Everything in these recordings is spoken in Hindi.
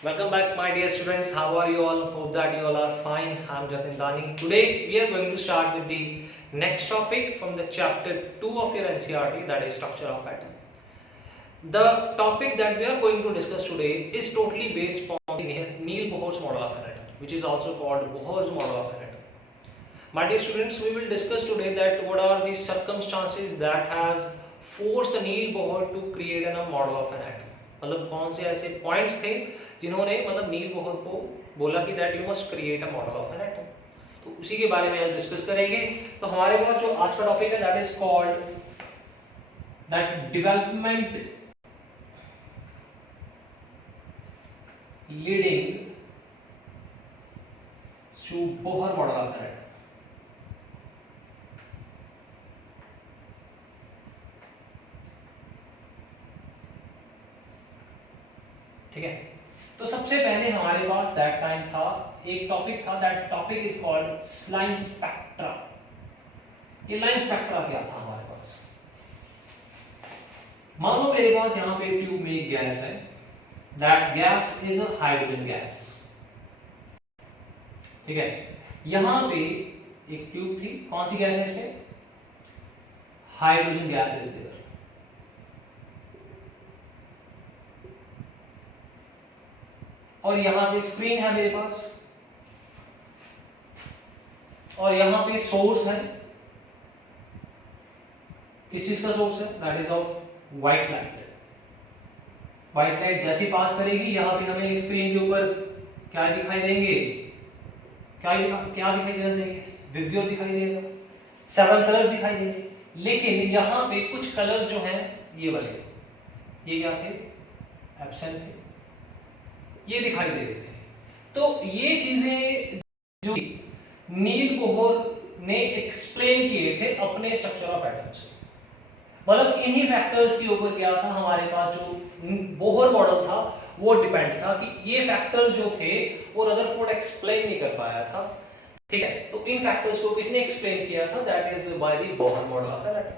Welcome back, my dear students. How are you all? Hope that you all are fine. I'm Jatin Dani. Today we are going to start with the next topic from the chapter 2 of your NCERT, that is structure of atom. The topic that we are going to discuss today is totally based on Neil Bohr's model of an atom, which is also called Bohr's model of an atom. My dear students, we will discuss today that what are the circumstances that has forced Neil Bohr to create a model of an atom. मतलब कौन से ऐसे पॉइंट्स थे जिन्होंने मतलब नील बोहर को बोला कि that you must create a model of an atom. तो उसी के बारे में आज डिस्कस करेंगे। तो हमारे पास जो आज का टॉपिक है that is called that development leading to Bohr model of an atom. ठीक है, तो सबसे पहले हमारे पास दैट टाइम था एक टॉपिक था, that topic is called line spectra. ये लाइन स्पेक्ट्रा क्या था हमारे पास? मान लो मेरे पास यहां पे ट्यूब में एक गैस है, that gas is a hydrogen gas. ठीक है, यहां पे एक ट्यूब थी, कौन सी गैस है इसमें? Hydrogen gas is there. और यहां पे स्क्रीन है मेरे पास, और यहां पे सोर्स है। किस चीज का सोर्स है? That is of white light. White light जैसे पास करेगी यहां पे हमें स्क्रीन के ऊपर क्या दिखाई देंगे? क्या दिखाई देना चाहिए? विब्ग्योर दिखाई देगा, 7 कलर्स दिखाई देंगे। लेकिन यहां पे कुछ कलर्स जो हैं ये वाले, ये क्या थे? एब्सेंट थे, ये दिखाई दे रहे थे। तो ये चीजें जो नील बोहर ने एक्सप्लेन किए थे अपने स्ट्रक्चर ऑफ एटम्स, मतलब इन्हीं फैक्टर्स के ऊपर क्या था हमारे पास जो बोहर मॉडल था वो डिपेंड था कि ये फैक्टर्स जो थे वो रदरफोर्ड एक्सप्लेन नहीं कर पाया था। ठीक है, तो इन फैक्टर्स को किसने एक्सप्लेन किया था? That is by the Bohr model of an atom.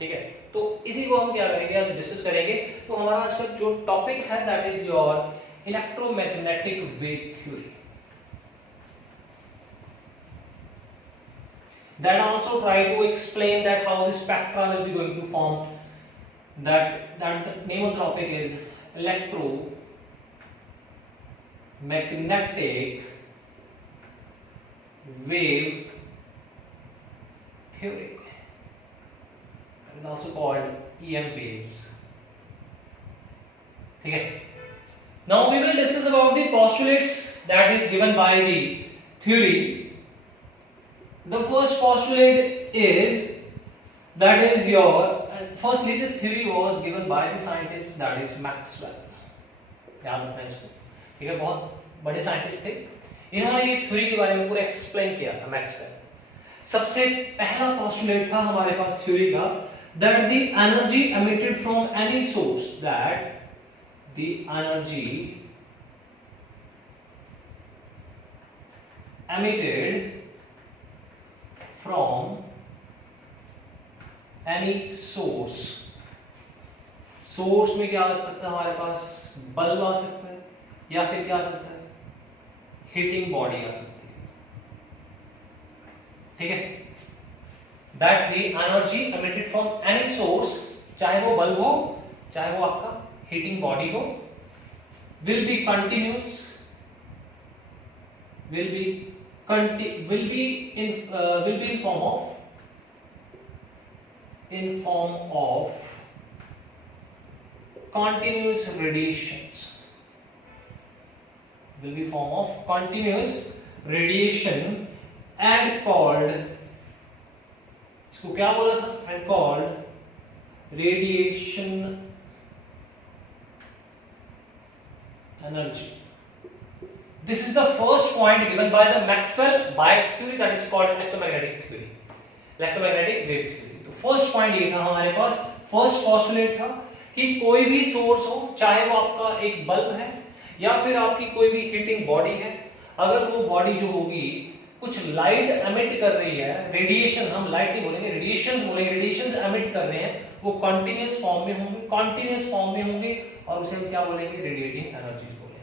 ठीक है, तो इसी को हम क्या करेंगे, आज डिस्कस करेंगे। तो हमारा आज का जो टॉपिक है that is your electromagnetic wave theory. That also try to explain that how the spectra will be going to form. That the name of the topic is electromagnetic wave theory. It is also called EM waves. Okay. Now we will discuss about the postulates that is given by the theory. The first postulate is that is your firstly this theory was given by the scientist that is Maxwell. याद रखना इसको, ठीक है, बहुत बड़े साइंटिस्ट थे। इन्होंने ये थ्योरी के बारे में पूरा एक्सप्लेन किया था मैक्सवेल। सबसे पहला postulate था हमारे पास थ्योरी का that the energy emitted from any source, that the energy emitted from any source, source में क्या आ सकता है हमारे पास? बल्ब आ सकता है, या फिर क्या आ सकता है? हीटिंग बॉडी आ सकती है। ठीक है, that the energy emitted from any source, चाहे वो बल्ब हो चाहे वो आपका हीटिंग बॉडी हो, will be continuous, will be in form of continuous radiations, will be form of continuous radiation and called, इसको क्या बोला था? and called radiation energy. This is the first point given by the Maxwell by its theory that is called electromagnetic theory, electromagnetic wave theory. तो फर्स्ट पॉइंट ये था हमारे पास, फर्स्ट पोस्टुलेट था कि कोई भी सोर्स हो, चाहे वो आपका एक बल्ब है या फिर आपकी कोई भी हीटिंग बॉडी है, अगर वो बॉडी जो होगी कुछ लाइट एमिट कर रही है, रेडिएशन, हम लाइट नहीं बोलेंगे, रेडिएशंस बोलेंगे, रेडिएशंस एमिट कर रहे हैं, वो कंटीन्यूअस फॉर्म में होंगे, कंटीन्यूअस फॉर्म में होंगे और उसे हम क्या बोलेंगे? रेडिएटिंग एनर्जी बोलेंगे।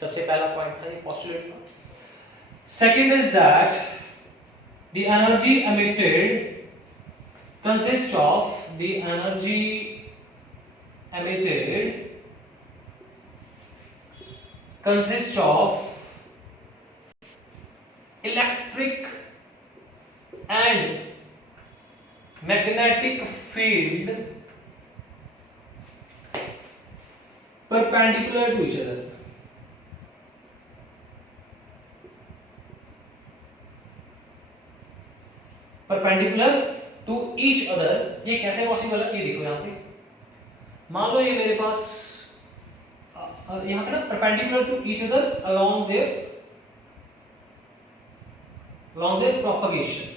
सबसे पहला पॉइंट था, ये पोस्टुलेट था। Second is that the energy emitted consists of the energy emitted consists of electric and magnetic field perpendicular to each other. Perpendicular to each other. ये कैसे पॉसिबल है, ये देखो यहाँ पे मान लो ये मेरे पास यहाँ पे ना perpendicular to each other along their propagation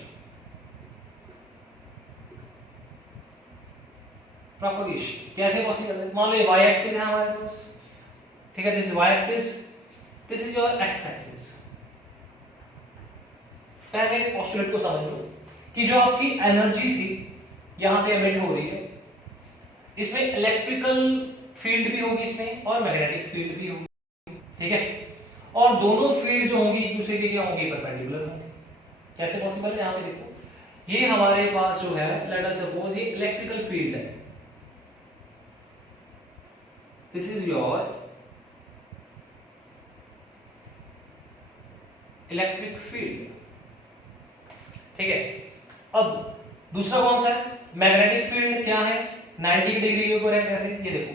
कैसे पॉसिबल है। मान लो ये वाई एक्सिस है हमारे पास, ठीक है, this is Y axis, this is your X axis. पहले पोस्टुलेट को समझ लो कि जो आपकी एनर्जी थी यहां पे एमिट हो रही है, इसमें इलेक्ट्रिकल फील्ड भी होगी इसमें और मैग्नेटिक फील्ड भी होगी, ठीक है, और दोनों फील्ड जो होंगी एक दूसरे के क्या होंगे, परपेंडिकुलर होंगे। कैसे पॉसिबल है, यहां पे देखो ये हमारे पास जो है लेट अस सपोज ये इलेक्ट्रिकल फील्ड है, this is your electric field, ठीक है। अब दूसरा कौन सा है, मैग्नेटिक फील्ड क्या है, 90 डिग्री के ऊपर है। कैसे, ये देखो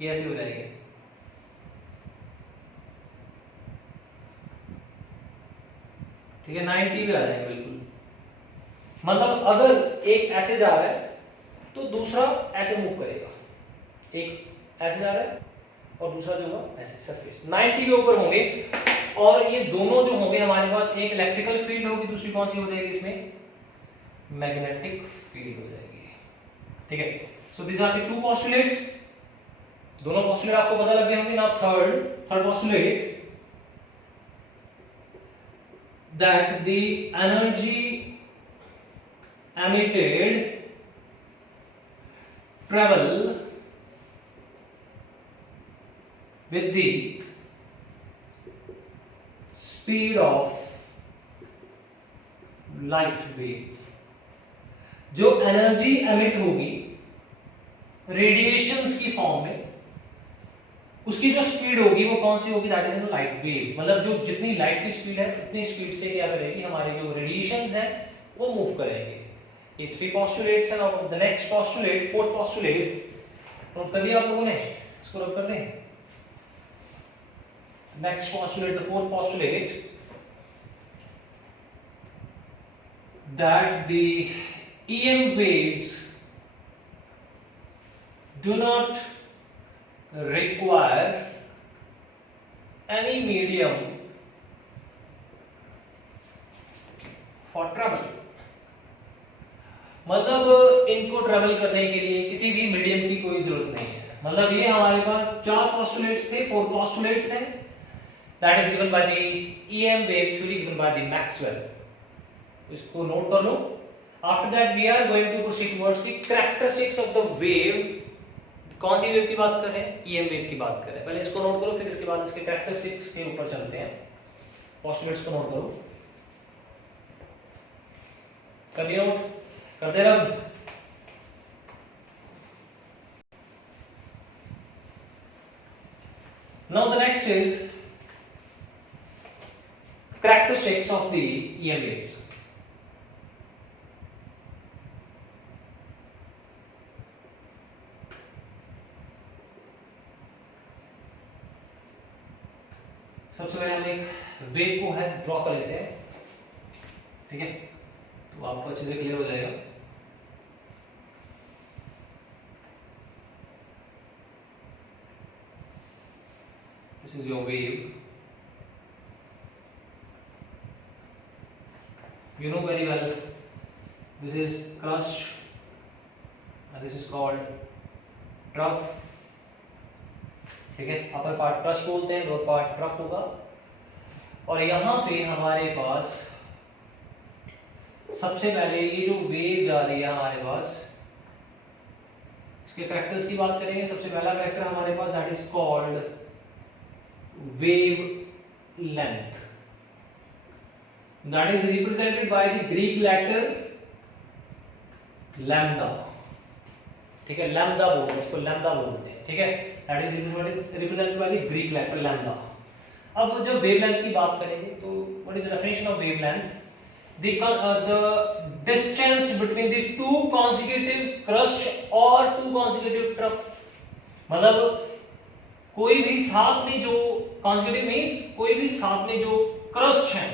ये ऐसे हो जाएगा, ठीक है, 90 पे आ जाएगा बिल्कुल। मतलब अगर एक ऐसे जा रहा है तो दूसरा ऐसे मूव करेगा, एक ऐसे जा रहा है और दूसरा जो होगा ऐसे सरफेस 90 के ऊपर होंगे, और ये दोनों जो होंगे हमारे पास एक इलेक्ट्रिकल फील्ड होगी, दूसरी कौन सी हो जाएगी, इसमें मैग्नेटिक फील्ड हो जाएगी, ठीक है। So these are the two postulates, दोनों पोस्टुलेट आपको पता लग गए होंगे ना। Third postulate that the energy emitted travel with the speed of light wave। जो एनर्जी एमिट होगी रेडिएशंस की फॉर्म में, उसकी जो स्पीड होगी वो कौन सी होगी, दैट इज लाइट वेव। मतलब जो जितनी लाइट की स्पीड है उतनी स्पीड से क्या करेगी, हमारे जो रेडिएशंस हैं वो मूव करेंगे। ये 3 postulates हैं। और the next postulate, fourth postulate note कर लिया आप लोगों ने, इसको नोट कर लें। Next postulate, the fourth postulate that the EM waves do not require any medium for travel। मतलब इनको ट्रेवल करने के लिए किसी भी मीडियम की कोई जरूरत नहीं है। मतलब ये हमारे पास 4 पोस्टुलेट्स थे, 4 पोस्टुलेट्स हैं, that is given by the EM wave theory given by the Maxwell। इसको नोट कर लो। After that we are going to proceed towards the characteristics of the wave. कौन सी वेव की बात कर रहे हैं, EM वेव की बात कर रहे हैं। पहले इसको नोट करो, फिर इसके बाद इसके कैरेक्टरिस्टिक्स के ऊपर चलते हैं। पोस्टुलेट्स को नोट करो, कर लिया नोट, करते रहो। Now the next is characteristics of the EM waves। सबसे पहले हम एक वेव को है ड्रॉ कर लेते हैं, ठीक है, तो आपको अच्छे से क्लियर हो जाएगा। This is your wave, you know very well this is crust and this is called trough, ठीक है। अपर पार्ट क्रस्ट बोलते हैं, लोअर पार्ट ट्रफ होगा। और यहाँ पे हमारे पास सबसे पहले ये जो वेव जा रही है हमारे पास इसके कैरेक्टर्स की बात करेंगे, सबसे पहला कैरेक्टर हमारे पास that is called wavelength, that is represented by the Greek letter lambda. ठीक है, लैम्डा बोलते हैं इसको, लैम्डा बोलते हैं। ठीक है, that is represented by the Greek letter lambda. अब जब वेवलेंथ की बात करेंगे तो what is the definition of wavelength? the distance between the two consecutive crust or two consecutive trough, मतलब कोई भी साथ में जो consecutive means कोई भी साथ में जो क्रस्ट है,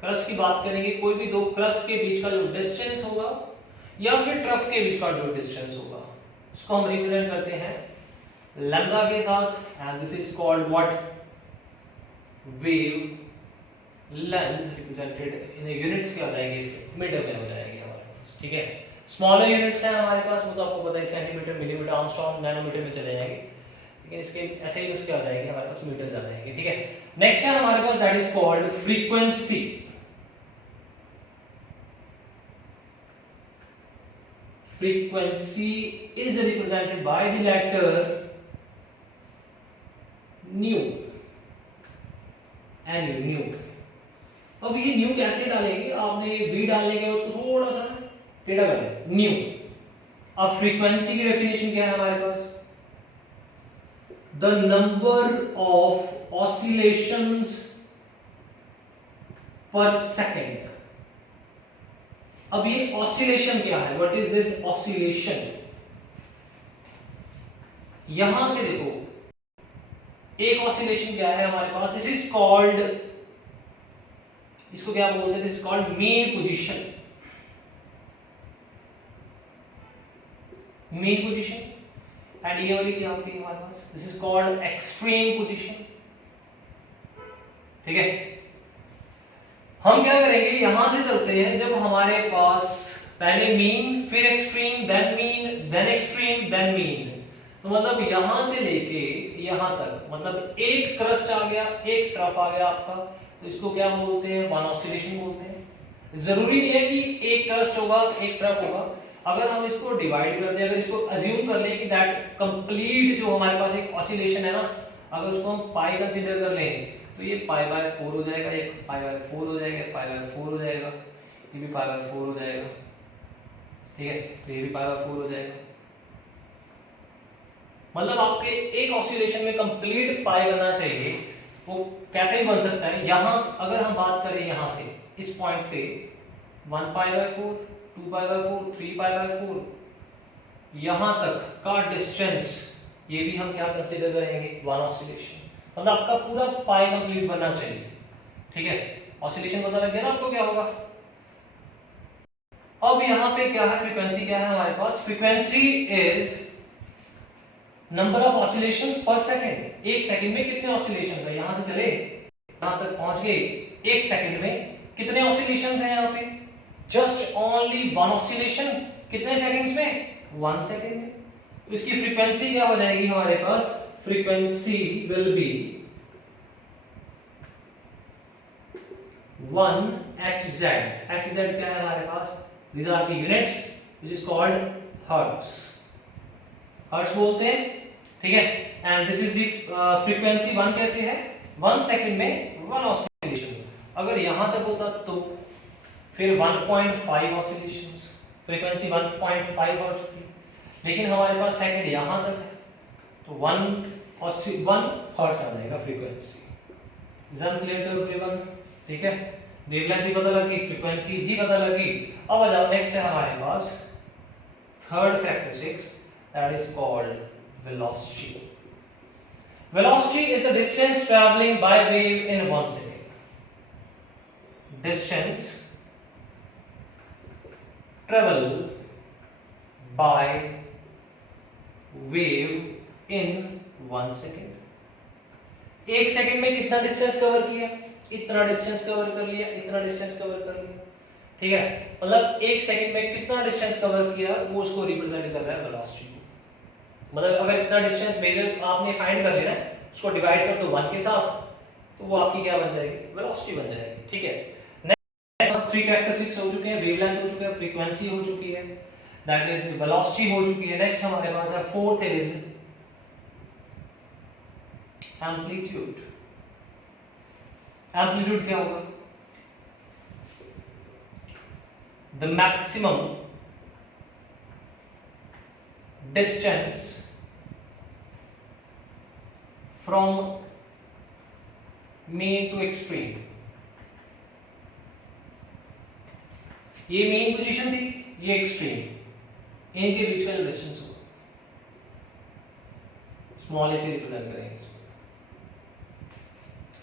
क्रस्ट की बात करेंगे, कोई भी दो क्रस्ट के बीच का जो डिस्टेंस होगा या फिर ट्रफ के बीच का जो डिस्टेंस होगा उसको हम रिप्रेजेंट करते हैं लैम्डा के साथ, and this is called what? Wave length represented in units क्या हो जाएंगे, मीटर में हो जाएंगे हमारे पास। ठीक है, स्मॉलर यूनिट्स हैं हमारे पास, वो तो आपको पता है, सेंटीमीटर, मिलीमीटर, आर्मस्ट्रॉन्ग, नैनोमीटर में चले जाएंगे, लेकिन इसके ऐसे यूनिट्स क्या हो जाएंगे हमारे पास, मीटर्स आ जाएंगे। ठीक है, नेक्स्ट है हमारे पास that is called frequency. Frequency is represented by the letter nu, N nu. अब ये न्यू कैसे डालेंगे, आपने वी डालने के उसको थोड़ा सा टेढ़ा कर दें, न्यू। अब फ्रीक्वेंसी की डेफिनेशन क्या है हमारे पास? द नंबर ऑफ ऑसिलेशंस पर सेकेंड। अब ये ऑसिलेशन क्या है, व्हाट इज दिस ऑसिलेशन? यहां से देखो, एक ऑसिलेशन क्या है हमारे पास, दिस इज कॉल्ड, इसको क्या बोलते हैं, this is called mean position. Mean position. And ये वाली क्या होती है हमारे पास, this is called extreme position. ठीक है, हम क्या करेंगे, यहां से चलते हैं, जब हमारे पास पहले मीन, फिर extreme, then mean, then extreme, then mean, तो मतलब यहां से लेके यहां तक, मतलब एक क्रस्ट आ गया, एक ट्रफ आ गया आपका, तो इसको क्या बोलते हैं, वन ऑसिलेशन बोलते हैं। जरूरी नहीं है कि एक क्रस्ट होगा, एक ट्रफ होगा, अगर हम इसको डिवाइड कर दें, अगर इसको अज्यूम कर लें कि दैट कंप्लीट जो हमारे पास एक ऑसिलेशन है ना, अगर उसको हम पाई कंसीडर कर लें, तो ये पाई बाय 4 हो जाएगा, एक पाई बाय 4 हो जाएगा, पाई बाय 4 हो जाएगा, ये भी पाई बाय 4 हो जाएगा। ठीक है, तो ये भी पाई बाय 4 हो जाएगा। मतलब आपके एक ऑसिलेशन में कंप्लीट पाई बनना चाहिए, वो कैसे भी बन सकता है। यहां अगर हम बात करें, यहां से इस पॉइंट से 1 pi by 4, 2 pi by 4, 3 pi by 4, यहां तक का डिस्टेंस, ये भी हम क्या कंसीडर करेंगे, वन ऑसिलेशन। मतलब आपका पूरा पाई कंप्लीट बनना चाहिए। ठीक है, ऑसिलेशन पता लग गया ना आपको क्या होगा। अब यहां पे क्या है, फ्रीक्वेंसी क्या है हमारे पास, frequency is number of oscillations per second. एक सेकंड में कितने ऑसिलेशंस है, यहां से चले यहां तक पहुंच गए, एक सेकंड में कितने ऑसिलेशंस हैं यहाँ पे, जस्ट ओनली वन ऑसिलेशन। कितने सेकंड्स में, 1 सेकंड में। तो इसकी फ्रीक्वेंसी क्या हो जाएगी हमारे पास, frequency will be 1 hz। hz क्या है हमारे पास, these are the units which is called hertz, hertz बोलते हैं। ठीक है, and this is the frequency 1 कैसे है, 1 सेकंड में 1 ऑसिलेशन। अगर यहां तक होता तो फिर 1.5 ऑसिलेशंस, फ्रीक्वेंसी 1.5 हर्ट्ज थी, लेकिन हमारे पास सेकंड यहां तक है, तो 1 हर्ट्ज आ जाएगा फ्रीक्वेंसी। जन क्लियर टू एवरीवन? ठीक है, वेवलेंथ भी पता लगी, फ्रीक्वेंसी भी पता लगी। अब आ जाओ, नेक्स्ट है हमारे पास third characteristics, that is called velocity. Velocity is the distance traveling by wave in 1 second. Distance travel by wave in 1 second. एक सेकंड में कितना डिस्टेंस कवर किया, इतना डिस्टेंस कवर कर लिया, इतना डिस्टेंस कवर कर लिया। ठीक है, मतलब एक सेकंड में कितना डिस्टेंस कवर किया, वो उसको रिप्रेजेंट कर रहा है वेलोसिटी। मतलब अगर इतना डिस्टेंस मेजर आपने फाइंड कर लेना है, उसको डिवाइड कर दो 1 के साथ, तो वो आपकी क्या बन जाएगी, वेलोसिटी बन जाएगी। ठीक है, नेक्स्ट 3 कैरेक्टरिस्टिक्स हो चुके हैं, वेवलेंथ हो चुका है, फ्रीक्वेंसी हो चुकी है। दैट इज वेलोसिटी हो चुकी है। नेक्स्ट हमारे पास है फोर्थ इज एम्पलीट्यूड। एम्पलीट्यूड क्या होगा? The maximum distance from mean to extreme. ये मेन पोजीशन थी, ये एक्सट्रीम, इनके बीच का डिस्टेंस होगा, स्मॉल ए से रिप्रेजेंट करेंगे इसको।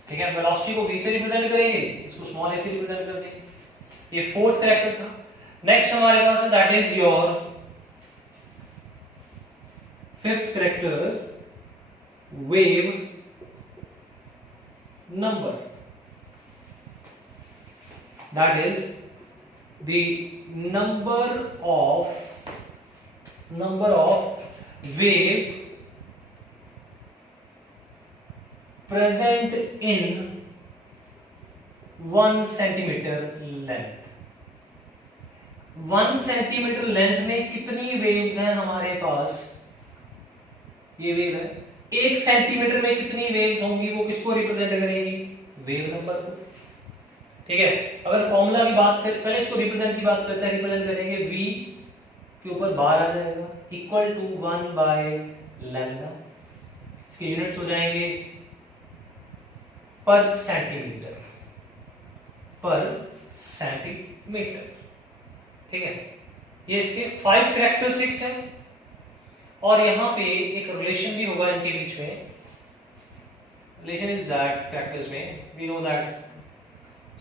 ठीक है, वेलोसिटी को v से रिप्रेजेंट करेंगे, इसको स्मॉल ए से रिप्रेजेंट कर देंगे। ये फोर्थ कैरेक्टर था। नेक्स्ट हमारे पास है that is your fifth character, wave number, that is the number of wave present in 1 centimeter length। 1 centimetre length में कितनी वेव्स हैं हमारे पास? ये वेव है। 1 सेंटीमीटर में कितनी वेव्स होंगी, वो किसको रिप्रेजेंट करेगी? वेव नंबर को। ठीक है, अगर फॉर्मूला की बात करें, पहले इसको रिप्रेजेंट की बात करते हैं, रिप्रेजेंट करेंगे v के ऊपर बार आ जाएगा इक्वल टू 1 बाय लैम्डा। इसके यूनिट्स हो जाएंगे पर सेंटीमीटर, पर सेंटीमीटर। ठीक है, ये इसके 5 कैरेक्टरिस्टिक्स हैं और यहां पे एक रिलेशन भी होगा इनके बीच में। रिलेशन इज दैट प्रैक्टिस में we know that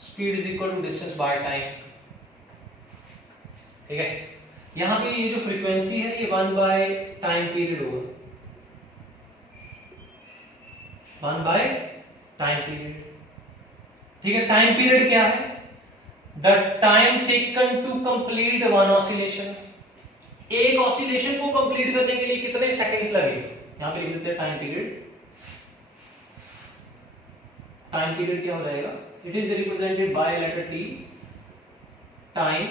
speed is equal to distance by time. ठीक है, यहां पे ये जो फ्रीक्वेंसी है ये 1 बाय टाइम पीरियड होगा, 1 बाय टाइम पीरियड। ठीक है, टाइम पीरियड क्या है? The time taken to complete one oscillation. एक ऑसिलेशन को कंप्लीट करने के लिए कितने सेकंड्स लगे? यहां पे लिख देते हैं टाइम पीरियड। टाइम पीरियड क्या हो जाएगा? It is represented by letter T, time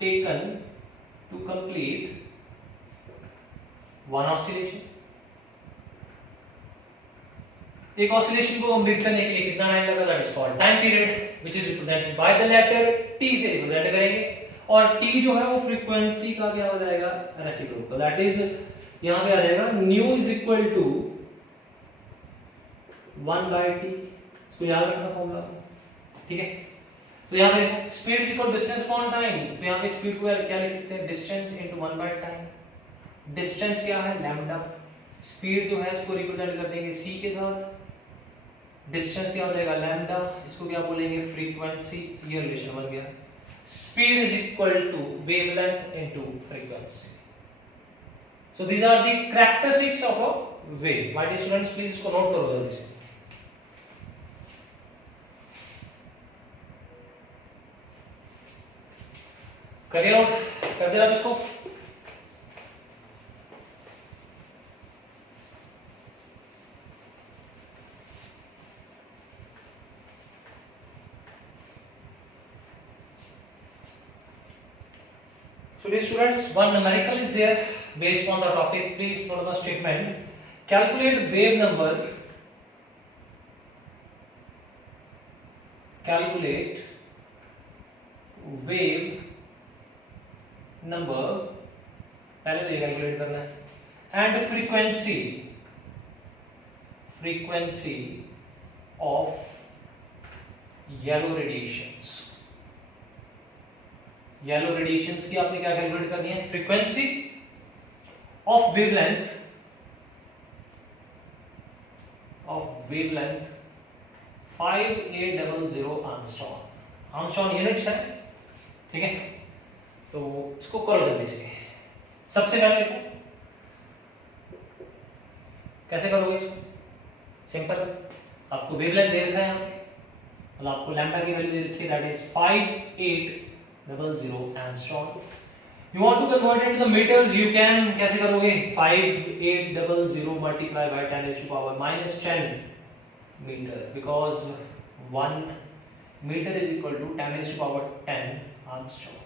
taken to complete one oscillation. एक ऑसिलेशन को कंप्लीट करने के लिए कितना टाइम लगा? That is called time period, which is represented by the letter T से रिप्रेजेंट करेंगे। और t जो है वो फ्रीक्वेंसी का क्या हो जाएगा? रेसिप्रोकल, दैट इज यहां पे आ जाएगा nu is equal to 1 by T. इसको याद रखना फॉर्मूला। ठीक है, तो यहां पे देखो speed is equal distance upon time, तो यहां पे स्पीड को क्या लिख सकते हैं? Distance into 1 by time. Distance क्या है? लैम्डा। स्पीड जो है इसको रिप्रेजेंट कर देंगे c के साथ। डिस्टेंस क्या हो जाएगा? लैम्डा। इसको क्या बोलेंगे? फ्रीक्वेंसी। ये रिलेशन बन गया। Speed is equal to wavelength into frequency. So these are the characteristics of a wave. My dear students, please इसको note करो जल्दी से। करिए नोट, कर दे आप इसको। So dear students, one numerical is there based on the topic. Please note the statement. Calculate wave number. Calculate wave number. पहले तो ये कैलकुलेट करना है। And frequency. Frequency of yellow radiations. Yellow radiations की आपने क्या कैलकुलेट करनी है? Frequency of wavelength 5800 आर्मस्ट्रॉन। आर्मस्ट्रॉन यूनिट्स है। ठीक है, तो इसको करो जल्दी से। सबसे पहले देखो कैसे करोगे इसको। सिंपल, आपको वेवलेंथ दे रखा है यहाँ पे, मतलब आपको लैम्डा की वैल्यू दे रखी है, that is 5800 angstrom. You want to convert it to the meters, you can कैसे करोगे? 5800 multiply by 10 raised to power minus 10 meter, because 1 meter is equal to 10 raised to power 10 angstrom.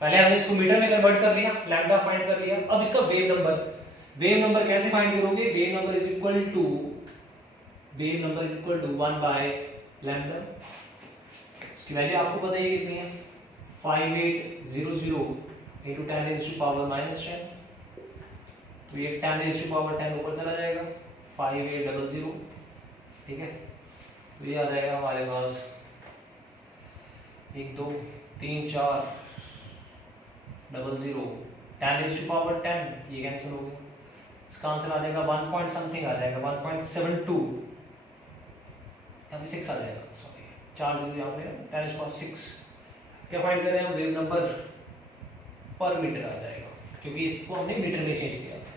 पहले हमने इसको मीटर में कन्वर्ट कर लिया, लैम्डा फाइंड कर लिया। अब इसका वेव नंबर कैसे फाइंड करोगे? Wave number is equal to 1 by lambda. इसकी वैल्यू आपको पता ही कितनी है, 5800 into 10 raised to power minus 10। तो ये 10 raised to power 10 ऊपर चला जाएगा, 5800, ठीक है। तो ये आ जाएगा हमारे पास 1 2 3 4 00, 10 raised to power 10, ये कैंसिल हो गया। इसका आंसर आ जाएगा 1 पॉइंट समथिंग आ जाएगा, 1.72, यहाँ पे 6 आ जाएगा, सॉरी 4 0 यहाँ पे 10 पावर 6। क्या फाइंड कर रहे हैं हम? वेव नंबर पर मीटर आ जाएगा, क्योंकि इसको हमने मीटर में चेंज किया था।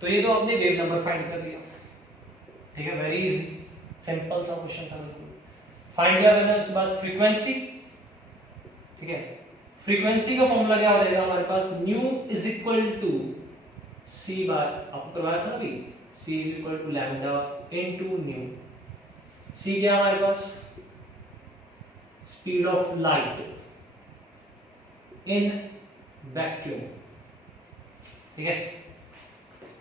तो ये तो आपने वेव नंबर फाइंड कर दिया, ठीक है। वेरी इजी, सिंपल सा क्वेश्चन था बिल्कुल। फाइंड क्या करना है उसके बाद? फ्रीक्वेंसी, ठीक है। फ्रीक्वेंसी का फॉर्मूला क्या हो जाएगा हमारे पास? Nu is equal to C by, आपको करवाया था ना अभी, C is equal to lambda into nu. C क्या हमारे पास? Speed of light in vacuum, ठीक है।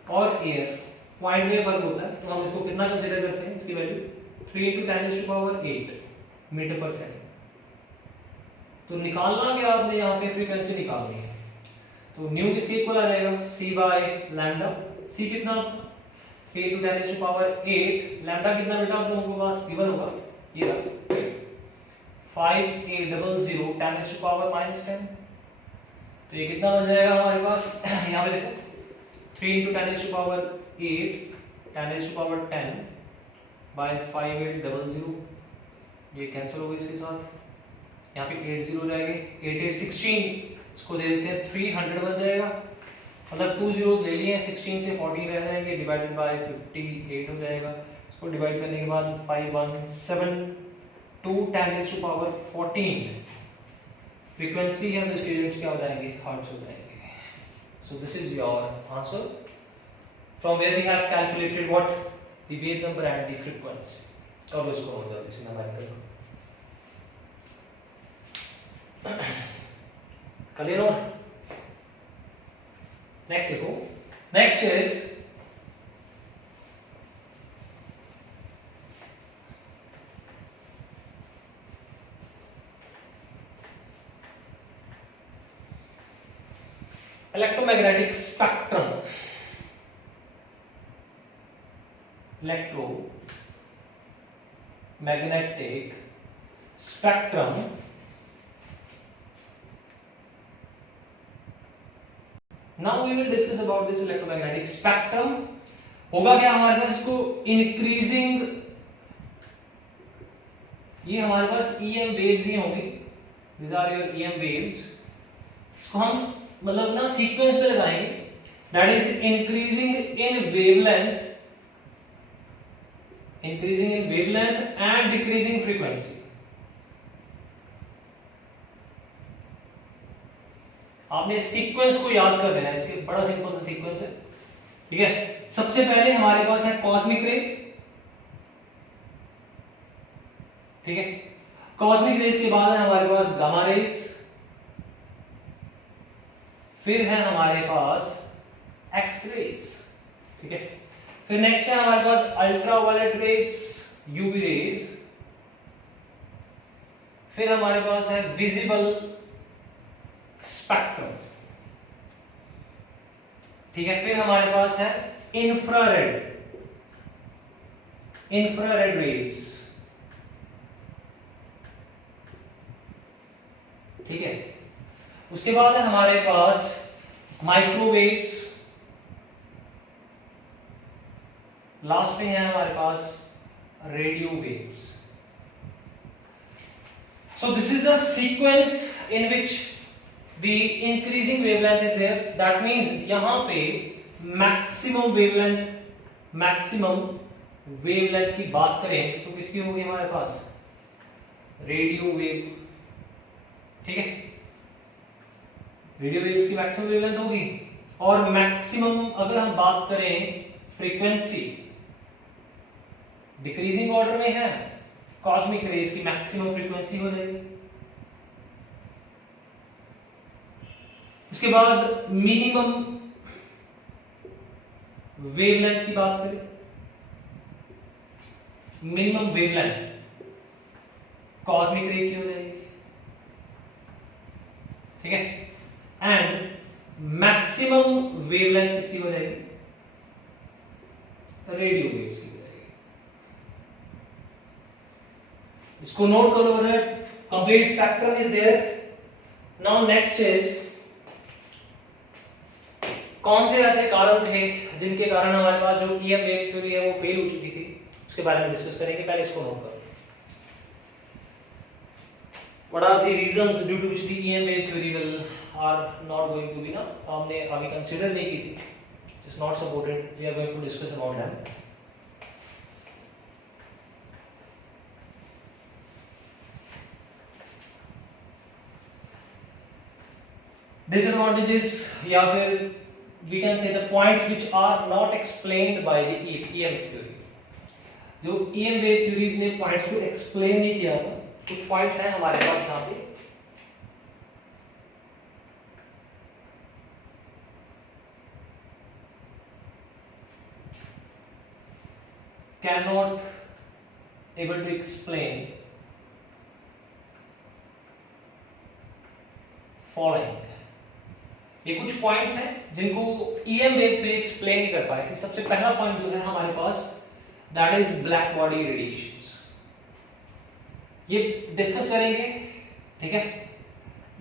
और एयर, पॉइंट में फर्क होता है, तो हम इसको कितना कंसीडर करते हैं? इसकी वैल्यू 3 × 10⁸ मीटर पर सेकंड। तो निकालना क्या आपने? यहाँ पे फ्रीक्वेंसी निकालनी है। तो न्यू किसके इक्वल आ जाएगा? सी बाय लैम्डा। सी कितना? 3 × 10⁸, लैम्डा कितना बेटा आप लोगों के पास? V1 होगा, ये रहा 5800 10⁻⁻10। तो ये कितना बन जाएगा हमारे पास? यहाँ पे देखो 3 × 10⁸ 10⁻10 बाय 5800, ये कैंसिल हो गई इसके साथ, यहाँ पे 80 हो जाएंगे, 8 8 16, इसको दे देते हैं 300 बन जाएगा, मतलब 2 zeros ले लिए हैं, 16 से 14 रह जाएंगे, डिवाइडेड बाय 58 हो जाएगा। इसको डिवाइड करने के बाद 5172 10⁻14 फ्रीक्वेंसी है, तो इसके यूनिट्स क्या हो जाएंगे? हर्ट्ज हो जाएंगे। So this is your answer from where we have calculated what the wave number and the frequency। और इसको हम जल्दी से नंबर करें, clear note। next देखो, next is electromagnetic spectrum। electromagnetic spectrum now we will discuss about this electromagnetic spectrum। होगा क्या हमारे पास? इसको इंक्रीजिंग, ये हमारे पास EM waves ही होंगी, these are your EM waves। इसको हम मतलब ना सीक्वेंस पे लगाएंगे, that is increasing in wavelength and decreasing frequency। आपने सीक्वेंस को याद कर देना है, इसके बड़ा सिंपल सा सीक्वेंस है, ठीक है। सबसे पहले हमारे पास है कॉस्मिक रे, ठीक है। कॉस्मिक रेज के बाद है हमारे पास गामा रेज, फिर है हमारे पास एक्स रेज, ठीक है। फिर नेक्स्ट है हमारे पास अल्ट्रावायलेट रेज, यूवी रेज, फिर हमारे पास है विजिबल स्पेक्ट्रम, ठीक है। फिर हमारे पास है इंफ्रारेड रेज, ठीक है। उसके बाद है हमारे पास माइक्रोवेव्स, लास्ट में है हमारे पास radio waves. So this is the sequence in which the increasing wavelength is there। That means यहां पे maximum wavelength की बात करें तो किसकी होगी हमारे पास? रेडियो वेव, ठीक है। रेडियो वेव्स की मैक्सिमम वेवलेंथ होगी। और मैक्सिमम अगर हम बात करें फ्रीक्वेंसी, डिक्रीजिंग ऑर्डर में है, कॉस्मिक रेज की मैक्सिमम फ्रीक्वेंसी हो जाएगी, उसके बाद मिनिमम वेवलेंथ की बात करें, मिनिमम वेवलेंथ कॉस्मिक रे की हो जाएगी, ठीक है। एंड मैक्सिमम वेवलेंथ किसकी हो जाएगी, रेडियो वेव्स की हो जाएगी। इसको नोट करो, complete spectrum is there. Now next is, कौन से ऐसे कारण थे जिनके कारण हमारे पास जो ईएम वेव थ्योरी है वो फेल हो चुकी थी, उसके बारे में डिस्कस करेंगे। पहले इसको नोट करो, what are the reasons due to which the EM wave theory will are not going to be ना, हमने अभी कंसीडर नहीं की थी, it's not supported, we are going to discuss about that. Disadvantages या फिर we can say the points which are not explained by the EM theory। जो EM wave theories ने points को explain नहीं किया था, कुछ points हैं हमारे पास यहाँ पे। cannot able to explain following, ये कुछ पॉइंट्स हैं जिनको ईएम वेव थ्योरी एक्सप्लेन नहीं कर पाए थे। सबसे पहला पॉइंट जो है हमारे पास, that is black body radiations. ये डिस्कस करेंगे, ठीक है।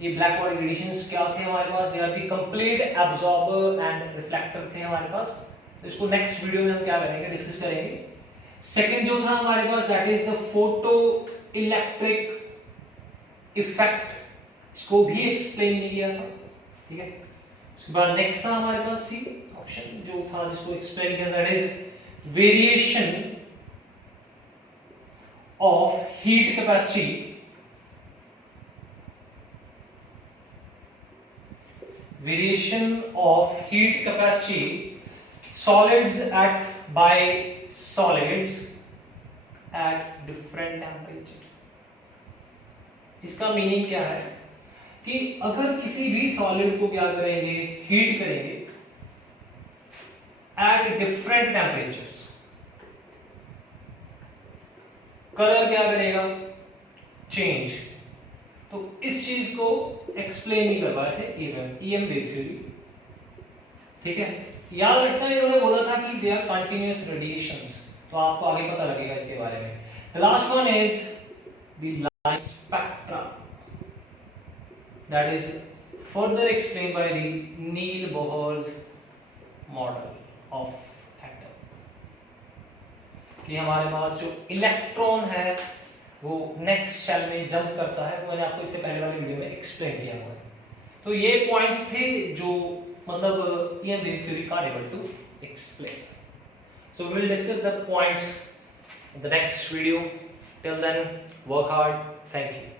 ये ब्लैक बॉडी रेडिएशंस क्या थे हमारे पास, they are the complete absorber and reflector थे हमारे पास। तो इसको नेक्स्ट वीडियो में हम क्या करेंगे, डिस्कस करेंगे। सेकंड जो था हमारे पास, that is the photoelectric effect, इसको भी एक्सप्लेन नहीं किया था, ठीक है। उसके बाद नेक्स्ट था हमारे पास सी ऑप्शन जो था जिसको एक्सप्लेन किया, that is variation of heat capacity, variation of heat capacity solids at by solids at different temperature. इसका मीनिंग क्या है कि अगर किसी भी सॉलिड को क्या करेंगे, हीट करेंगे एट डिफरेंट टेम्परेचर्स, कलर क्या करेगा, चेंज। तो इस चीज को एक्सप्लेन नहीं कर पाए थे ईएम वेव थ्योरी, ठीक है। याद रखना, इन्होंने बोला था कि दे आर कंटिन्यूअस रेडिएशंस, तो आपको आगे पता लगेगा इसके बारे में। The last one is the light spectra, that is further explained by the Neil Bohr's model of atom, कि हमारे पास जो इलेक्ट्रॉन है वो नेक्स्ट शेल में जंप करता है, वो मैंने आपको इससे पहले वाली वीडियो में एक्सप्लेन किया हुआ है। तो ये पॉइंट्स थे जो मतलब ईएम वेव थ्योरी का able to explain. So we will discuss the points in the next video. Till then, work hard. Thank you.